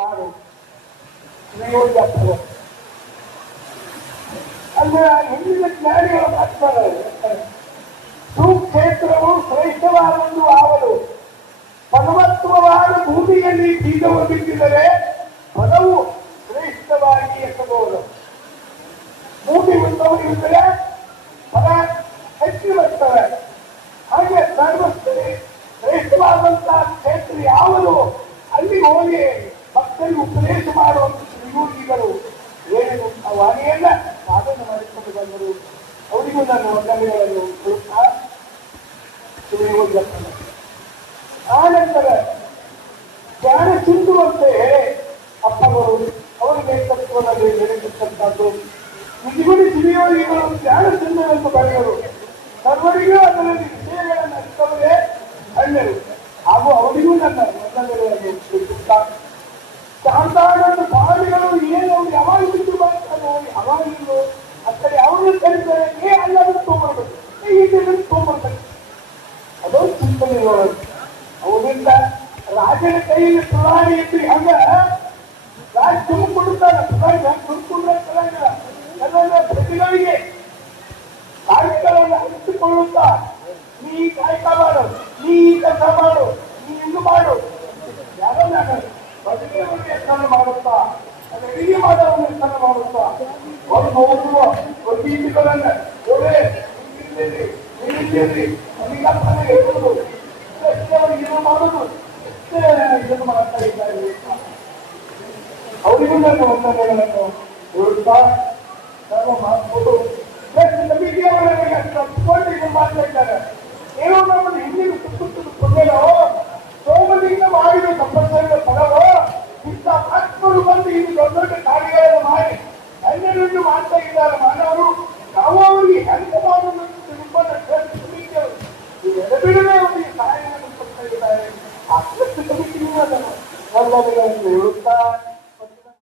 ಮಾಡು ಶ್ರೀಯೋಗ್ಯಪ್ಪರು ಅಂದ್ರೆ ಹಿಂದಿನ ಜ್ಞಾನಿಗಳ ಮಾತ್ರ ಸುಕ್ಷೇತ್ರವು ಶ್ರೇಷ್ಠವಾದೊಂದು ಆವಲು ಫಲವತ್ವವಾದ ಭೂಮಿಯಲ್ಲಿ ಬೀಜವು ಬಿಟ್ಟಿದರೆ ಫಲವು ಶ್ರೇಷ್ಠವಾಗಿ ಎಸಬಹುದು. ಭೂಮಿ ಉತ್ತಮವಾಗಿದ್ದರೆ ಫಲ ಹೆಚ್ಚು ಬರ್ತವೆ. ಹಾಗೆ ಸರ್ವಸ್ಥೆ ಶ್ರೇಷ್ಠವಾದಂತಹ ಕ್ಷೇತ್ರ ಯಾವುದು ಅಲ್ಲಿ ಹೋಗಿ ಭಕ್ತರಿಗೆ ಉಪದೇಶ ಮಾಡುವಂತ ಶ್ರೀಯೋಗಿಗಳು ಏನು ಆ ವಾಣಿಯನ್ನ ಸಾಧನೆ ಮಾಡಿಕೊಂಡು ಬಂದರು. ಅವರಿಗೂ ನಾನು ವಂದನೆಗಳನ್ನು ಕೊಡುತ್ತಾ ಶ್ರೀಯೋಗಿಯಪ್ಪನ ಆನಂತರ ಜ್ಞಾನ ಚಿಂದುವಂತೆ ಅಪ್ಪವರು ಅವರ ನೇತೃತ್ವದಲ್ಲಿ ನಡೆಸಿರ್ತಕ್ಕಂಥದ್ದು ನಿಜಗುಡಿ ಶ್ರೀಯೋಗಿಗಳು ಜ್ಞಾನ ಚಿಂತನೆಯನ್ನು ಬರೆಯರು. ಸರ್ವರಿಗೂ ಅದರಲ್ಲಿ ವಿಷಯಗಳನ್ನು ಅರಿತವರೇ ಧನ್ಯರು ಹಾಗೂ ಅವರಿಗೂ ನನ್ನ ವಂದನೆಗಳನ್ನು ತಿಳಿಸುತ್ತಾ ಶಾಂತಾನಂದ ಸ್ವಾಮಿಗಳು ಏನು ಅವ್ರು ಯಾವಾಗ ಬಿಟ್ಟು ಬರ್ತಾರೋ ಯಾವಾಗಲೂ ಆ ಕಡೆ ಅವ್ರನ್ನ ಕರೀತಾರೆ ಅಲ್ಲಾದ್ರೂ ತೊಗೊಂಡ್ಬರ್ಬೇಕು ಹೀಗೆ ತೊಗೊಂಡ್ಬರ್ಬೇಕು ಅದೊಂದು ಚಿಂತನೆ ನೋಡೋದು. ಅವರಿಂದ ರಾಜನ ಕೈಯಲ್ಲಿ ಪ್ರಧಾನಿ ಇದ್ರಿ ಹಂಗ ರಾಜ ತುಂಬಿಕೊಡುತ್ತಾರ ಪ್ರಧಾನಿ ತುಂಬಿಕೊಂಡ್ರೆ ಚೆನ್ನಾಗಿಲ್ಲ. ಕೆಲವೊಂದು ಪ್ರತಿಗಳಿಗೆ ಕಾರ್ಯಗಳನ್ನು ಹಂಚಿಕೊಳ್ಳುತ್ತಾ ನೀ ಕಾಯಕ ಮಾಡು, ನೀ ಕೆಲಸ ಮಾಡು, ನೀ ಹಿಂಗು ಮಾಡು ಯಾರನ್ನ ಬದುಕಿಗೆ ಸ್ನಾನ ಮಾಡುತ್ತಾ ಅದು ಅಡಿಗೆ ಮಾಡೋವನ್ನು ಸ್ನಾನ ಮಾಡುತ್ತಾ ಒಂದು ಹೋಗುವ ಒಂದು ಗೀತೆಗಳನ್ನ ಒಳ್ಳೆ ಏನು ಮಾಡೋದು ಇದನ್ನು ಮಾಡ್ತಾ ಇದ್ದಾರೆ. ಅವರಿಗೂ ನನ್ನ ವಂದನೆಗಳನ್ನು ಹೇಳುತ್ತಾ ನಾವು ಮಾಡ್ಬೋದು ಮಾಡ್ತಾ ಇದ್ದಾರೆ. ಏನೋ ನಮ್ಮನ್ನು ಹಿಂದಿನ ಸುತ್ತುತ್ತೋ ಸೋಮದಿಂದ ಮಾಡಿದ ತಪಸ್ಸನ್ನು ಫಲವೋ ಇಂಥ ಆತ್ಮರು ಬಂದು ಇಲ್ಲಿ ದೊಡ್ಡ ದೊಡ್ಡ ಕಾರ್ಯಗಳನ್ನು ಮಾಡಿ ಅನ್ಯರನ್ನು ಮಾಡ್ತಾ ಇದ್ದಾರೆ. ಮಾನವರು ನಾವು ಅವರಿಗೆ ಹೆಲ್ಪ್ ಮಾಡೋದು ಎಡಬಿಡದೆ ಅವರಿಗೆ ಸಹಾಯವನ್ನು ಕೊಡ್ತಾ ಇದ್ದಾರೆ. ಆ ಸಮಿತಿಯನ್ನು ಹೇಳುತ್ತಾ